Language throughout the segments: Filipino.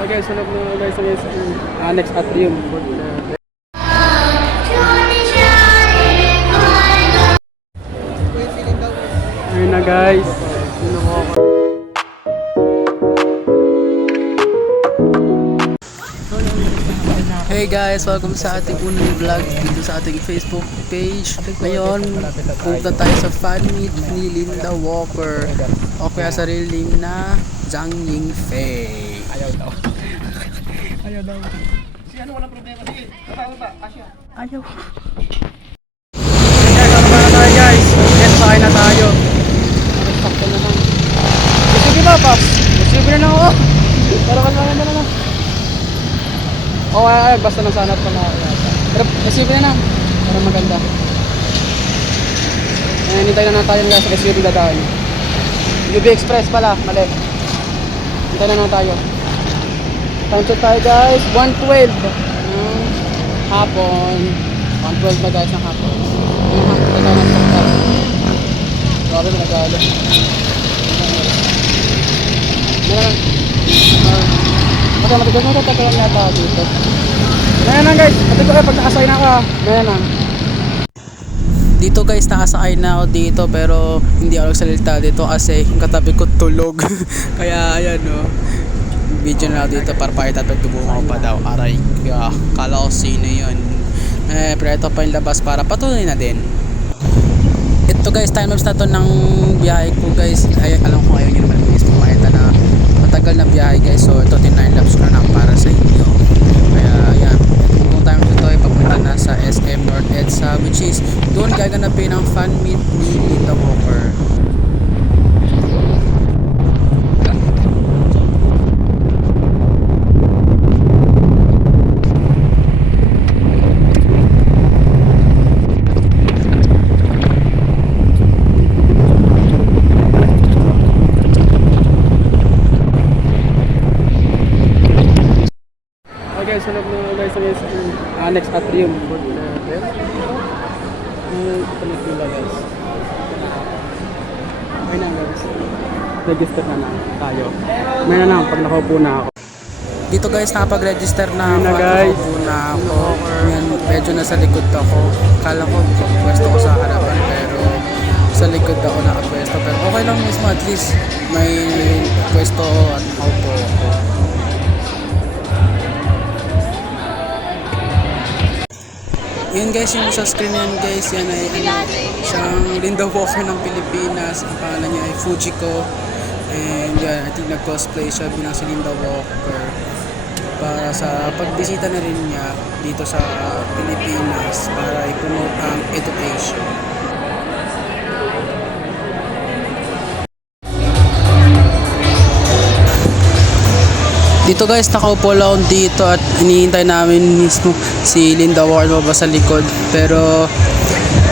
Okay, sunod na guys ang next atrium. Ayun na guys. Hey guys, welcome sa ating unang vlog dito sa ating Facebook page. Ngayon, punta tayo sa fan meet ni Linda Walker o kaya sa real name na Zhang Yingfei. Ayaw daw. Ayaw daw. Si ano walang problema. Sige, baba. Asya. Ayaw. Hey guys, yes, sakay na tayo. Sakto naman. Sige ba, Paps? Sige na ako. Para kalmayan na lang. Oh, ay, basta nang sanat pa na. Pero SUV na lang. Para maganda. Hinintay na tayo guys sa SUV dadaan. UB Express pala, mali. Hintay na tayo. Time check tayo guys, 1:12 hapon. 1:12 na guys ng hapon. Hintay tayo ng sakta. Grabe mo nagalo. Okay, matigas mo ito, lang yata dito. Ngayon lang guys, matigas pag nakasakay na ka. Ngayon lang. Dito guys, nakasakay na ako dito pero hindi ako nagsalita dito kasi yung katabi ko tulog. Kaya ayan o. Video na ako dito para pakita at tubungan ko pa daw. Aray, kala ko sino yun. Pero ito pa yung labas para patuloy na din. Ito guys, time lapse na to ng biyahe ko guys. Ay, alam ko ngayon yun naman guys, pumakita na matagal na biyahe guys. So ito tinine lapse ko na lang para sa inyo. Kaya ayan, kung time ito ay papunta na sa SM North EDSA, which is doon gaganapin ang fan meet ni Linda Walker. Okay, sunod na guys ang next atrium. Pala guys. Okay na guys. Register na tayo. May na lang pag nakaupo na ako. Dito guys, nakapag-register na ako. Nakaupo na ako. Yan, medyo nasa likod ako. Kala ko pwesto ko sa harapan pero sa likod ako nakapwesto. Pero okay lang mismo, at least may pwesto at nakaupo ako. Yun guys, yung sa screen yan guys, yan ay siyang Linda Walker ng Pilipinas. Ang pangalan niya ay Fujiko. And yan, I think nag-cosplay siya bilang si Linda Walker para sa pagbisita na rin niya dito sa Pilipinas para i-promote ang education. Dito guys, nakaupo lang dito at hinihintay namin mismo si Linda Walker sa likod. Pero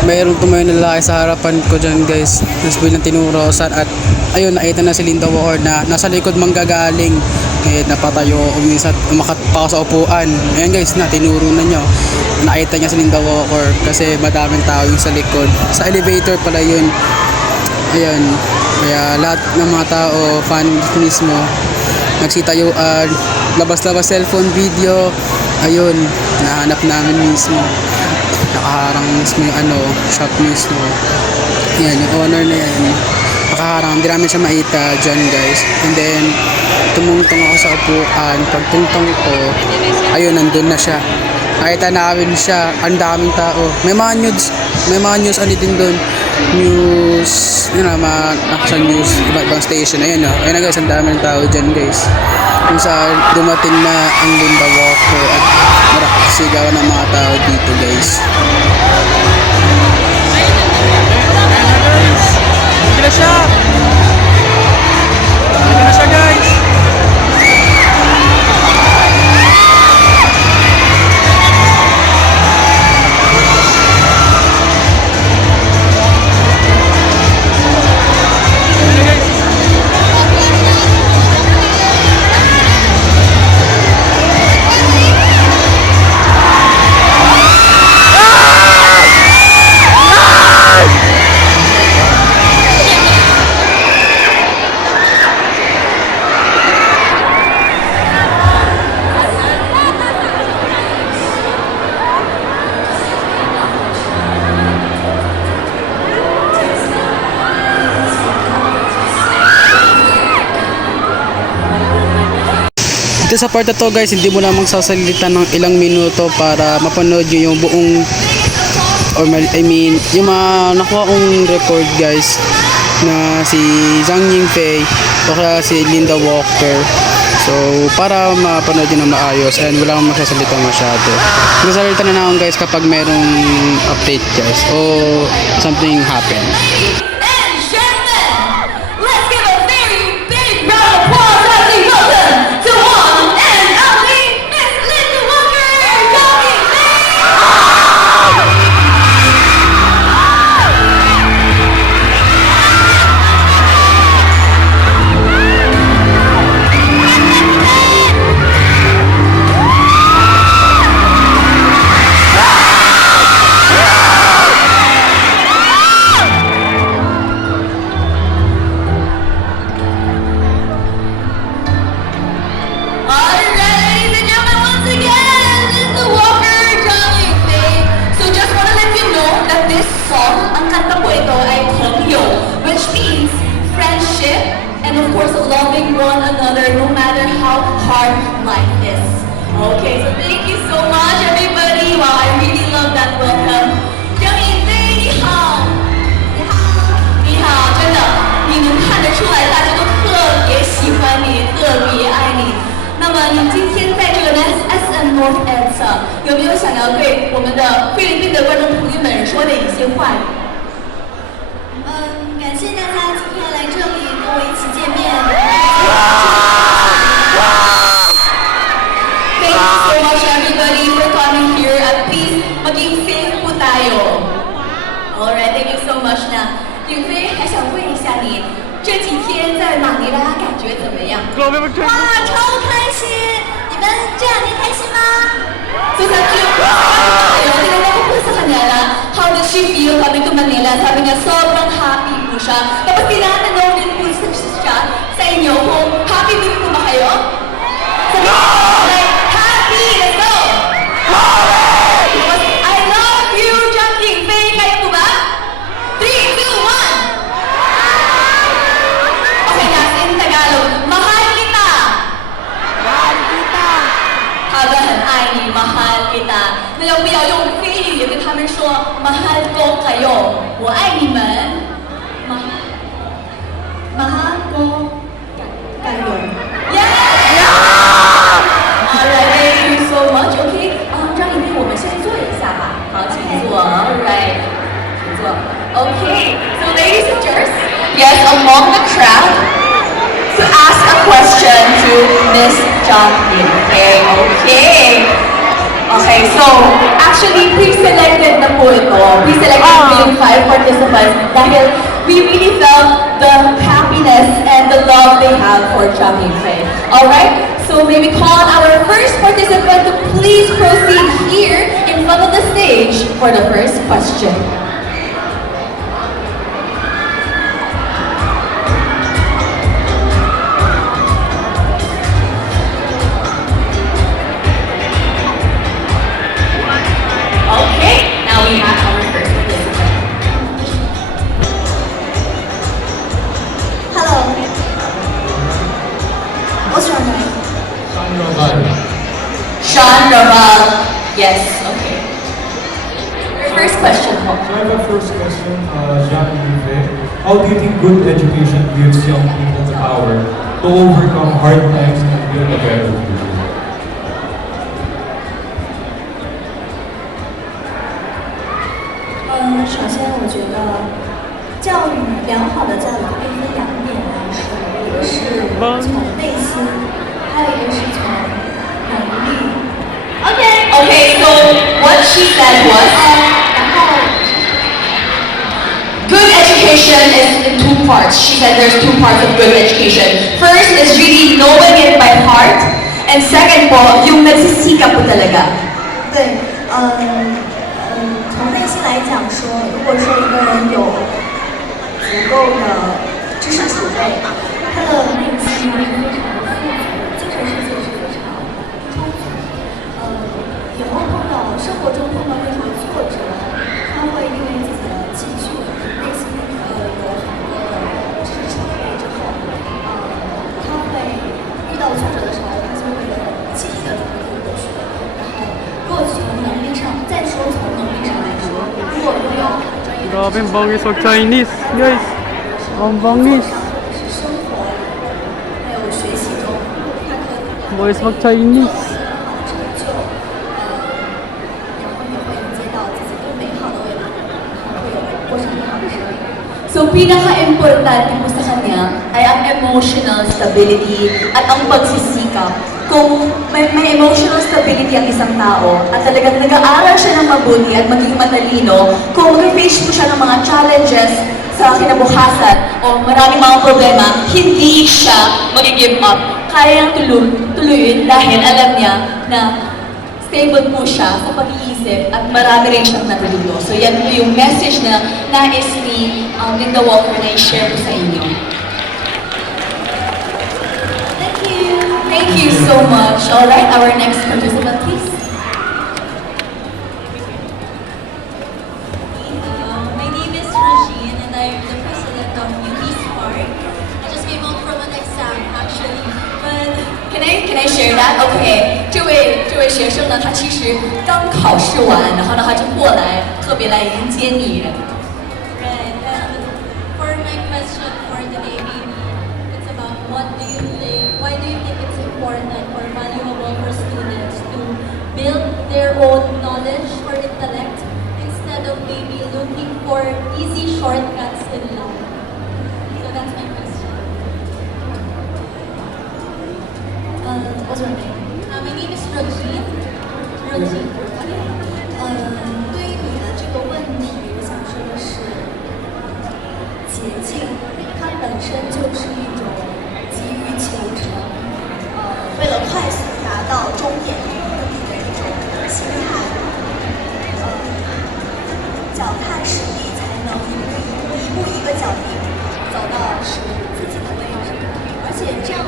mayroong tumayo na lalaki sa harapan ko dyan guys. Tapos bilang tinurosan at ayun, nakita na si Linda Walker na nasa likod manggagaling. Kaya napatayo, umakat pa ako sa upuan. Ayan guys, tinuro na niya. Nakita niya si Linda Walker kasi madaming tao yung sa likod. Sa elevator pala yun. Ayan, kaya lahat ng mga tao, fan mismo, nagsitayuan, labas-labas cellphone video. Ayun, nahanap namin mismo, nakaharang mismo yung shop mismo. Yan, yung owner na yan, nakaharang, hindi namin siya maita dyan guys. And then tumungtong ako sa upuan. Pagtungtong ko, ayun, nandun na siya. Nakita namin siya, ang daming tao. May mga news din doon. News, yun na, mga news, iba-ibang station. Ayun ayun na guys, ang daming tao dyan guys. Kung saan dumating na ang Linda Walker at marakasigawan ng mga tao dito guys. Hindi na siya! Hindi na siya guys! Dito sa part na to guys, hindi mo lamang sasalita ng ilang minuto para mapanood nyo yung buong yung mga nakuha kong record guys na si Zhang Yingfei o kaya si Linda Walker. So para mapanood nyo na maayos and wala kang magsasalita masyado. Magsasalita na ako guys kapag merong update guys o something happen. Loving one another no matter how hard life is. Okay, so thank you so much everybody. Wow, I really love that welcome. 张颖飞你好，你好，你好，真的，你能看得出来大家都特别喜欢你，特别爱你。那么你今天在这个 SM North Eds 有没有想要对我们的菲律宾的观众朋友们说的一些话语？感谢大家今天来这里跟我一起见面。Thank you so much everybody for coming here at please maging safe po tayo. Alright, thank you so much 呢。允飞还想问一下你，这几天在马尼拉感觉怎么样？哇，超开心！你们这2天开心吗？ So sabi niyo, tinanong ko po sa kanya na, how does she feel coming to Manila? Sabi niya, sobrang happy po siya. Tapos tinatanong din po siya sa inyo kung happy din po ba kayo? Sabi niya, like, happy! Let's go! Tapos, I love you, Zhang Yingfei! Kaya po ba? 3, 2, 1! Okay, guys, in Tagalog, mahal kita! 他们很爱你，mahal kita。那要不要用菲语也跟他们说 mahal ko kayo？ 我爱你们，mahal ko kayo。Yeah！ Alright, thank you so much. Okay， 张颖飞，我们先坐一下吧。好，请坐。Alright， 请坐。Okay, so ladies and gents, yes, among the crowd, to ask a question to Miss Zhang Yingfei. Okay. Okay, so actually pre-selected na po ito. Pre-selected yung 5 participants dahil we really felt the happiness and the love they have for Zhang Yingfei. Alright, so may we call our first participant to please proceed here in front of the stage for the first question. Sean Raval. Yes, okay. Your first question. So I have a first question, Zhang Yingfei. How do you think good education gives young people the power to overcome hard times and build a better future? 首先我觉得良好的教育可以分2点来说，一个是从内心，还有一个是从能力。Okay, so what she said was, good education is in 2 parts. She said there's 2 parts of good education. First is really knowing it by heart, and second po, yung nagsisikap po talaga. 对，从内心来讲说，如果说一个人有足够的知识储备，他的内心非常的富足，精神世界是非常充足。以后生活中碰到任何挫折，他会因为自己的积蓄，内心有很多的知识储备之后，他会遇到挫折的时候，他就会 Grabe, ang bangis mag Chinese, guys. Ang bangis. 是生活还有学习中，它可以 Bangis mag Chinese. 成就，然后也会迎接到自己更美好的未来，然后会有过上更好的生命。 So, pinaka-importante po sa kanya ay ang emotional stability at ang pagsisikap. Kung may emotional stability ang isang tao at talagang nag-aaral siya ng mabuti at maging matalino, kung mag-face po siya ng mga challenges sa kinabukasan o maraming mga problema, hindi siya mag-give up. Kaya tuloy-tuloyin dahil alam niya na stable po siya sa pag-iisip at marami rin siyang natututo. So yan po yung message na nais ni Linda Walker na i-share ko sa inyo. Thank you. Thank you so much. Alright, our next participant please. My name is Regine and I am the president of UP Spark. I just came out from an exam actually, but Can I share that? OK，这位学生呢，他其实刚考试完，然后呢他就过来，特别来迎接你。 right. And for my question for today, maybe it's about why do you think it's important or valuable for students to build their own knowledge or intellect instead of maybe looking for easy shortcuts in life? So that's my question. What's your name? My name is Regine. Regine. 对于你的这个问题，我想说的是，捷径它本身就是一种急于求成，为了快速达到终点目的的一种心态。脚踏实地才能一步一个脚印走到属于自己的位置，而且这样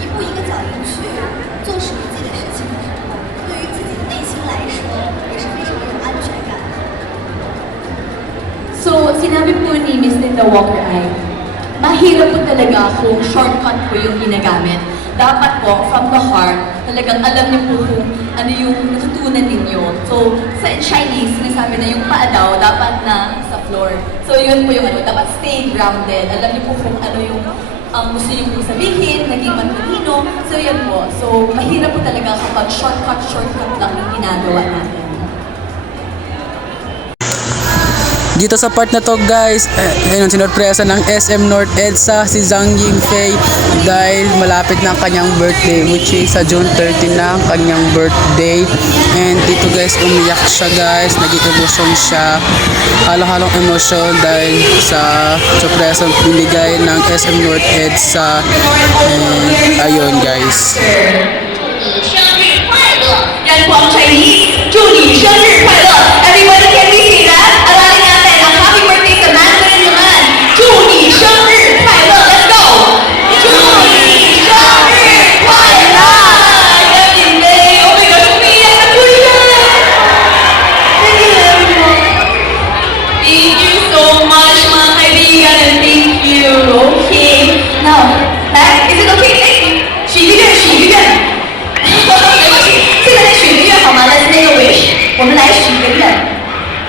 一步一个脚印去做属于自己的事情的时候，对于自己的内心来说也是非常有安全感的。 So, sinabi po ni Miss Linda Walker ay, mahirap po talaga kung shortcut po yung ginagamit. Dapat po, from the heart, talagang alam niyo po kung ano yung natutunan ninyo. So, sa Chinese, sinasabi na yung paa daw, dapat na sa floor. So, yun po yung ano, dapat stay grounded. Alam niyo po kung ano yung gusto niyo po sabihin, naging matalino. So, yan po. So, mahirap po talaga kapag shortcut lang yung ginagawa natin. Dito sa part na to guys, ayun, sinurpresa ng SM North EDSA si Zhang Yingfei dahil malapit na ang kanyang birthday, which is sa June 13 na ang kanyang birthday. And dito guys, umiyak siya guys, naging emosyon siya, halo-halong emosyon dahil sa surpresa binigay ng SM North EDSA. And ayun guys. 生日快乐！阳光 Chinese，祝你生日快乐 ！Everybody can we say that? Allow me to say a happy birthday to Mandarin Man！祝你生日快乐 ！Let's go！ 祝你生日快乐！杨颖飞，Oh my God，不一样的不一样！Thank you everyone. Thank you so much, mga kaibigan, and thank you. Okay. Now, is it okay? 许个愿，许个愿。 没关系，现在来许个愿好吗？Let's make a wish。我们来许个愿，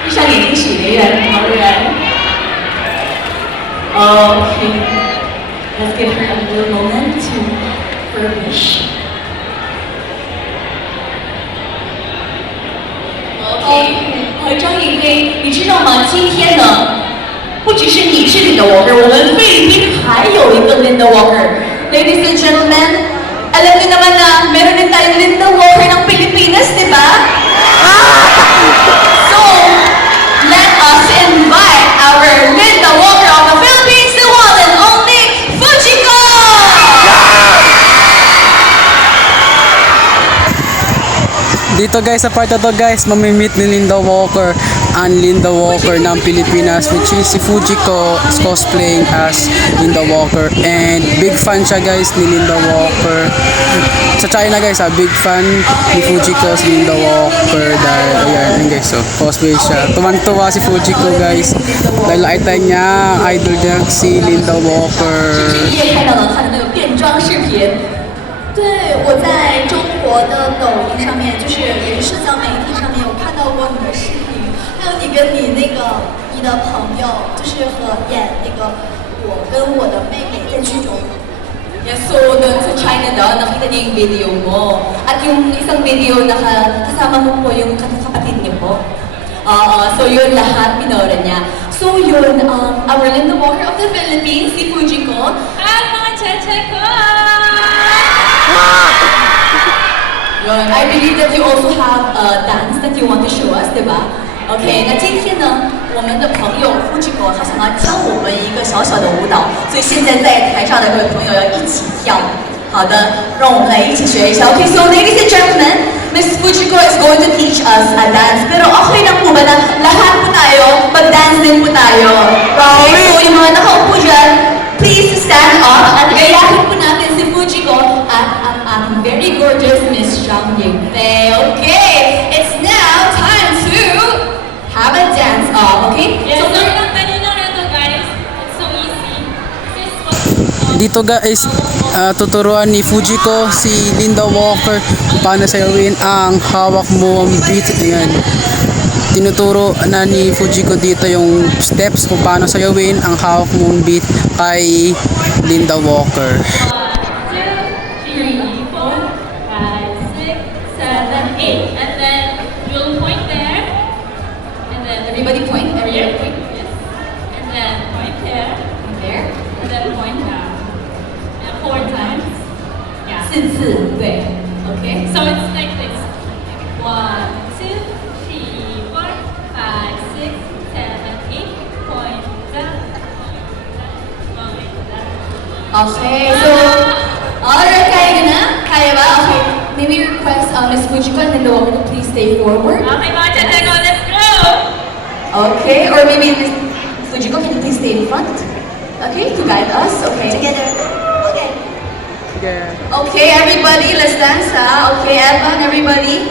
闭上眼睛许个愿，好不好 ？Okay. Let's give her a little moment for a wish. OK. 张颖飞，你知道吗？今天呢，不只是你是 Linda Walker， 我们菲律宾还有一个 Linda Walker。Ladies and gentlemen。 Alam niyo naman na meron din tayong Linda Walker ng Pilipinas, di ba? So, let us invite our Linda Walker of the Philippines, the one and only Fujiko! Dito guys, sa part na to guys, mamimit ni Linda Walker ang Linda Walker ng Pilipinas, which is si Fujiko cosplaying as Linda Walker. And big fan siya guys ni Linda Walker. Sa China guys, big fan ni Fujiko si Linda Walker dahil ayan guys, so cosplay siya. Tuwan-tuwa si Fujiko guys dahil nakita niya idol niya si Linda Walker. 也看到了她的那个变装视频。 对，我在中国的抖音上面，就是也是社交媒体上面，我看到过你的视频，还有你跟你那个你的的朋友，就是和演那个我跟我的妹妹在剧中。 Yes, so doon sa China daw, nakita niya yung video mo. At yung isang video, kasama mo po yung kapatid niyo po. So yun lahat, pinoorin niya. So yun, our Linda Walker of the Philippines, si Fujiko. At mga cheche ko! Yun, I believe that you also have a dance that you want to show us, 对吧 ？OK， 那今天呢，我们的朋友 Fujiko 他想要教我们一个小小的舞蹈，所以现在在台上的各位朋友要一起跳。好的，让我们来一起学一下。OK, so ladies and gentlemen, Miss Fujiko is going to teach us a dance. Pero okay lang po ba na lahat po tayo, mag-dance din po tayo? Okay, so yung mga nakaupo dyan, please stand up at gayahin po natin si Fujiko at ang ating very gorgeous Miss Zhang Yingfei. Okay, it's now time to have a dance off, okay? Yes, So, so yung kanina na to guys, it's so easy. This is what Dito guys, tuturuan ni Fujiko si Linda Walker kung paano sayawin ang hawak mo ang beat. Ayan. Tinuturo na ni Fujiko dito yung steps kung paano sayawin ang hawak mong beat kay Linda Walker. 1, 2, 3, 4, 5, 6, 7, 8. And then you'll point there. And then everybody point, everybody point. Yes. And then point there. There. And then point down. And 4 times. Yeah. 4次，对 ，OK。 So it's like this. 1, 2, 3, 4, 5, 6, 7, 8. Point down. Point down. Okay, so, alright, kaya na? Kaya ba? Okay, maybe request Miss Fujiko and Linda Walker to please stay forward. Okay, mga cheche ko, let's go! Okay, or maybe Miss Fujiko, can you please stay in front? Okay, to guide us, okay. Together. Okay. Okay, everybody, let's dance, ha? Okay, Evan, everybody.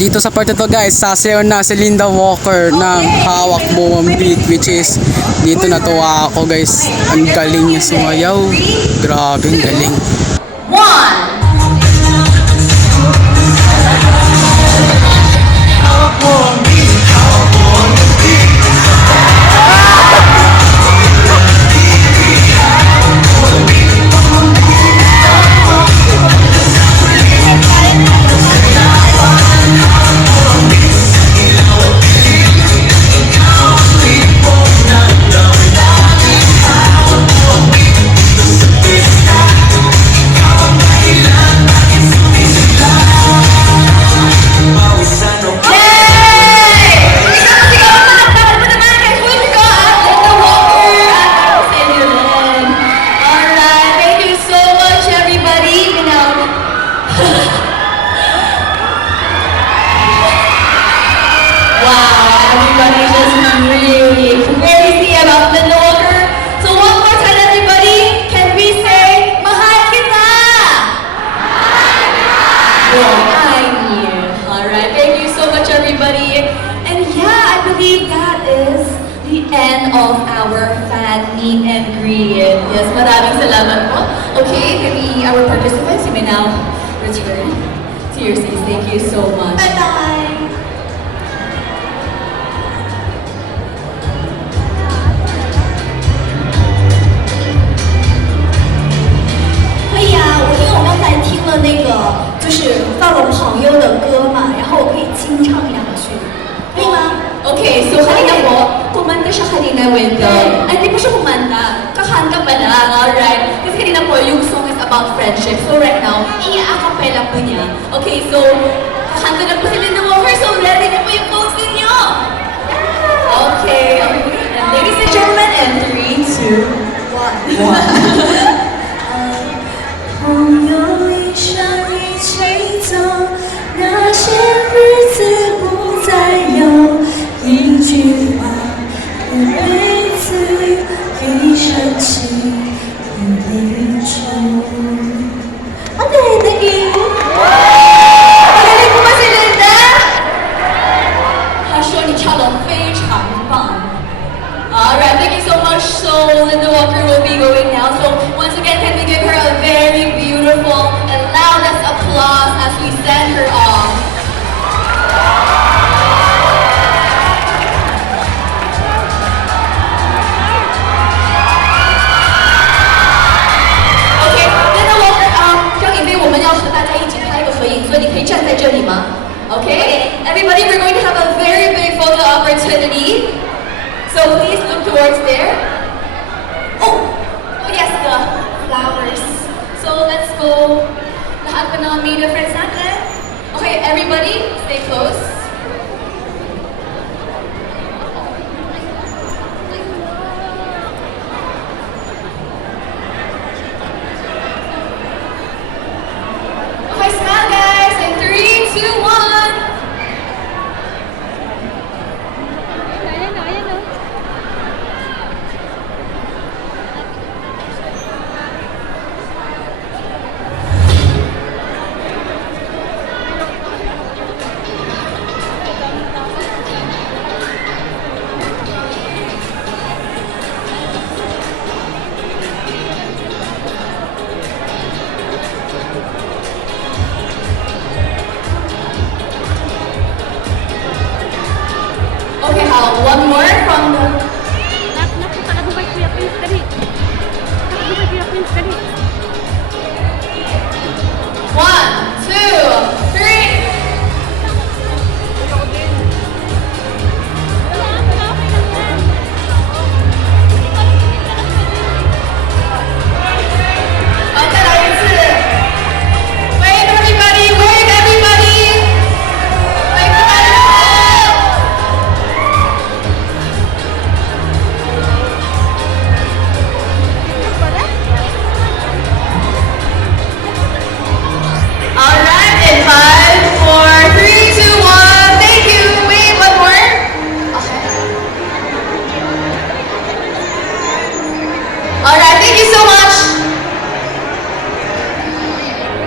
Dito sa part ito guys, sasayaw na si Linda Walker ng hawak mo ang beat, which is dito natuwa ako guys. Ang galing niya sumayaw. Grabe, ang galing. 1. Everybody just really crazy about Linda Walker. So one more time, everybody, can we say mahal kita? Well, I knew. Alright, thank you so much, everybody. And yeah, I believe that is the end of our fan meet and greet. Yes, maraming salamat po. Okay, maybe our participants, you may now return to your seats. Thank you so much. Bye-bye. 可以啊，因为我刚才听了那个就是放了朋友的歌嘛，然后我可以清唱两句，可以吗？ Okay, so kanina po, kumanta siya kanina with ay di po siya kumanta, kakanta pa lang, alright. Kasi kanina po, yung song is about friendship. So right now, i-acapella po niya. Okay, so kakanta na po si Linda Walker, so ready na po yung phones ninyo. Okay, and ladies and gentlemen, and 3, 2, 1. 朋友一生一起走，那些日子不再有一句话，一辈子一生情一种。Okay, thank you. Magaling po ba si Linda? 她说你唱得非常棒。Alright, thank you so much. So Linda Walker will be going now. So once Okay? Everybody, we're going to have a very big photo opportunity. So please look towards there. Oh yes, the flowers. So let's go. Lahat pa ng media friends natin. Okay, everybody, stay close. Okay, smile guys, in 3, 2, 1. Okay, one more from the... Nakadumay Kuya Prince kali. Nakadumay Kuya Prince kali. 1, 2, 3. Wave everybody, wave everybody. Wave everybody. Alright, in 5, 4, 3, 2, 1. Thank you. Wait, one more. Okay. Alright, thank you so much.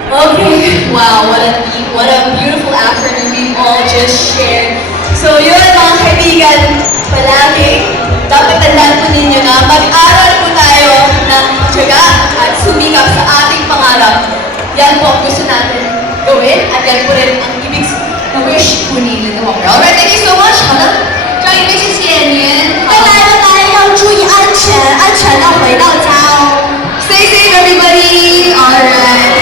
Okay, wow, what a beautiful afternoon we've all just shared. So yun mga kaibigan, palagi, dapat tandaan po ninyo na mag-aral po tayo ng tiyaga at sumikap sa ating pangarap. Yan po ang gusto natin gawin at yan po rin ang ibig na wish po ni Linda Walker. Alright, thank you so much. 好的，张宇飞，谢谢您。拜拜拜拜，要注意安全，安全的回到家哦。 Stay safe, everybody. Alright.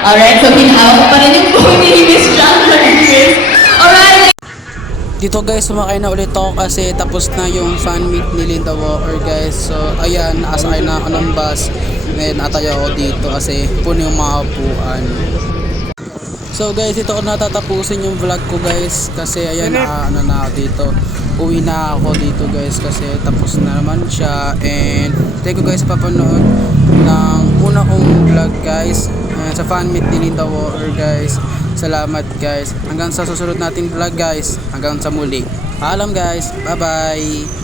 Alright, so hinahawak pa rin yung phone ni Miss John Rodriguez. Alright. Dito guys, sumakay na ulit ako kasi tapos na yung fan meet ni Linda Walker guys. So ayan, nakasakay na ako ng bus. Ngayon atayo ako dito kasi puno yung mga upuan. So guys, ito ko natatapusin yung vlog ko guys. Kasi ayan, ano na ako dito. Uwi na ako dito guys kasi tapos na naman siya. And thank you guys sa papanood ng una kong vlog guys. Sa fan meet ni Linda Walker guys. Salamat guys. Hanggang sa susunod nating vlog guys. Hanggang sa muli. Paalam guys. Bye bye.